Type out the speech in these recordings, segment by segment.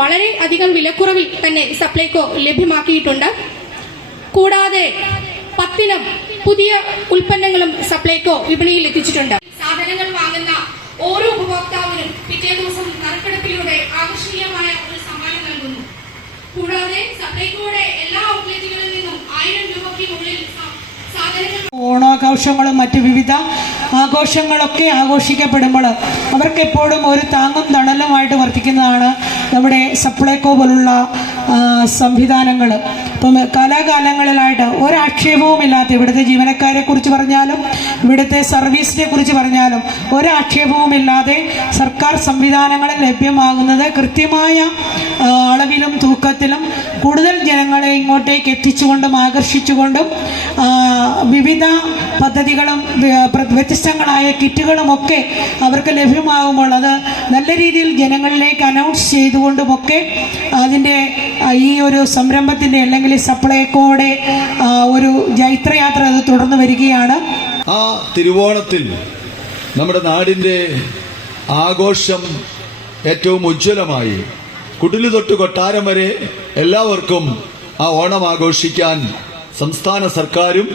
വളരെ അധികം വിലക്കുറവിൽ തന്നെ സപ്ലൈകോ ലഭ്യമാക്കിയിട്ടുണ്ട്. കൂടാതെ പത്തിനും പുതിയ ഉൽപ്പന്നങ്ങളും സപ്ലൈകോ വിപണിയിൽ എത്തിച്ചിട്ടുണ്ട്. സാധനങ്ങൾ വാങ്ങുന്ന ഓരോ ഉപഭോക്താവിനും പിറ്റേ ദിവസം നറുക്കെടുപ്പിലൂടെ ആകർഷണീയമായ ഒരു സമ്മാനം നൽകുന്നു. കൂടാതെ സപ്ലൈകോയുടെ എല്ലാ ഔട്ട്ലെറ്റുകളിൽ നിന്നും ആയിരം രൂപയ്ക്ക് മുകളിൽ ഓണാഘോഷങ്ങളും മറ്റു വിവിധ ആഘോഷങ്ങളൊക്കെ ആഘോഷിക്കപ്പെടുമ്പോൾ അവർക്ക് എപ്പോഴും ഒരു താങ്ങും തണലുമായിട്ട് വർത്തിക്കുന്നതാണ് നമ്മുടെ സപ്ലൈകോ പോലുള്ള സംവിധാനങ്ങൾ. ഇപ്പം കാലാകാലങ്ങളിലായിട്ട് ഒരാക്ഷേപവുമില്ലാത്ത ഇവിടുത്തെ ജീവനക്കാരെ കുറിച്ച് പറഞ്ഞാലും ഇവിടുത്തെ സർവീസിനെ കുറിച്ച് പറഞ്ഞാലും ഒരാക്ഷേപവുമില്ലാതെ സർക്കാർ സംവിധാനങ്ങളിൽ ലഭ്യമാകുന്നത് കൃത്യമായ അളവിലും തൂക്കത്തിലും കൂടുതൽ ജനങ്ങളെ ഇങ്ങോട്ടേക്ക് എത്തിച്ചുകൊണ്ടും ആകർഷിച്ചുകൊണ്ടും വിവിധ പദ്ധതികളും വ്യ- വ്യത്യസ്തങ്ങളായ കിറ്റുകളുമൊക്കെ അവർക്ക് ലഭ്യമാകുമ്പോൾ അത് നല്ല രീതിയിൽ ജനങ്ങളിലേക്ക് അനൗൺസ് ചെയ്തുകൊണ്ടുമൊക്കെ അതിന്റെ ഈ ഒരു സംരംഭത്തിന്റെ അല്ലെങ്കിൽ സപ്ലൈക്കോടെ ഒരു ജൈത്രയാത്ര അത് തുടർന്ന് വരികയാണ്. ആ തിരുവോണത്തിൽ നമ്മുടെ നാടിന്റെ ആഘോഷം ഏറ്റവും ഉജ്ജ്വലമായി. കുടിലു തൊട്ട് കൊട്ടാരം വരെ എല്ലാവർക്കും ആ ഓണം ആഘോഷിക്കാൻ സംസ്ഥാന സർക്കാരും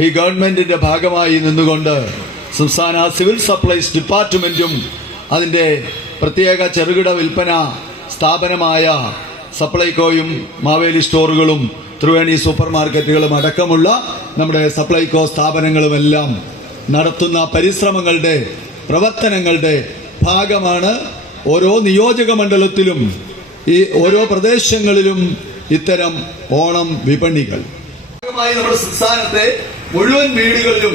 ഈ ഗവൺമെന്റിന്റെ ഭാഗമായി നിന്നുകൊണ്ട് സംസ്ഥാന സിവിൽ സപ്ലൈസ് ഡിപ്പാർട്ട്മെന്റും അതിന്റെ പ്രത്യേക ചെറുകിട വിൽപ്പന സ്ഥാപനമായ സപ്ലൈകോയും മാവേലി സ്റ്റോറുകളും ത്രിവേണി സൂപ്പർ മാർക്കറ്റുകളും അടക്കമുള്ള നമ്മുടെ സപ്ലൈകോ സ്ഥാപനങ്ങളുമെല്ലാം നടത്തുന്ന പരിശ്രമങ്ങളുടെ പ്രവർത്തനങ്ങളുടെ ഭാഗമാണ് ഓരോ നിയോജക മണ്ഡലത്തിലും ഈ ഓരോ പ്രദേശങ്ങളിലും ഇത്തരം ഓണം വിപണികൾ. ഭാഗമായി നമ്മുടെ സംസ്ഥാനത്തെ മുഴുവൻ വീടുകളിലും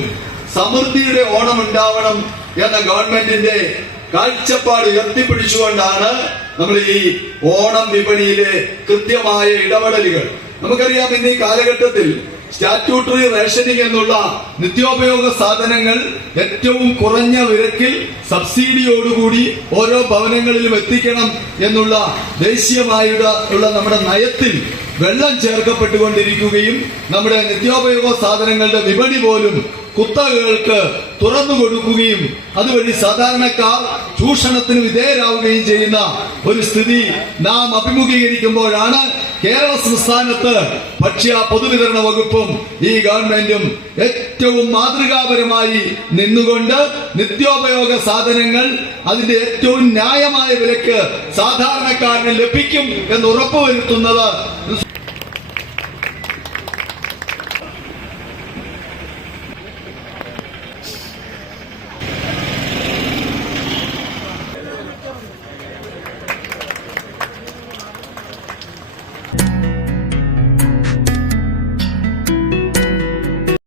സമൃദ്ധിയുടെ ഓണം ഉണ്ടാവണം എന്ന ഗവൺമെന്റിന്റെ കാഴ്ചപ്പാട് ഉയർത്തിപ്പിടിച്ചുകൊണ്ടാണ് നമ്മൾ ഈ ഓണം വിപണിയിലെ കൃത്യമായ ഇടപെടലുകൾ. നമുക്കറിയാം ഇന്ന് ഈ കാലഘട്ടത്തിൽ സ്റ്റാറ്റ്യൂട്ടറി റേഷനിങ് എന്നുള്ള നിത്യോപയോഗ സാധനങ്ങൾ ഏറ്റവും കുറഞ്ഞ വിലക്കിൽ സബ്സിഡിയോടുകൂടി ഓരോ ഭവനങ്ങളിലും എത്തിക്കണം എന്നുള്ള ദേശീയമായുള്ള നമ്മുടെ നയത്തിൽ വെള്ളം ചേർക്കപ്പെട്ടുകൊണ്ടിരിക്കുകയും നമ്മുടെ നിത്യോപയോഗ സാധനങ്ങളുടെ വിപണി പോലും കുത്തകകൾക്ക് തുറന്നു കൊടുക്കുകയും അതുവഴി സാധാരണക്കാർ ചൂഷണത്തിന് വിധേയരാവുകയും ചെയ്യുന്ന ഒരു സ്ഥിതി നാം അഭിമുഖീകരിക്കുമ്പോഴാണ് കേരള സംസ്ഥാനത്ത് ഭക്ഷ്യ പൊതുവിതരണ വകുപ്പും ഈ ഗവൺമെന്റും ഏറ്റവും മാതൃകാപരമായി നിന്നുകൊണ്ട് നിത്യോപയോഗ സാധനങ്ങൾ അതിന്റെ ഏറ്റവും ന്യായമായ വിലക്ക് സാധാരണക്കാരന് ലഭിക്കും എന്ന് ഉറപ്പുവരുത്തുന്നത്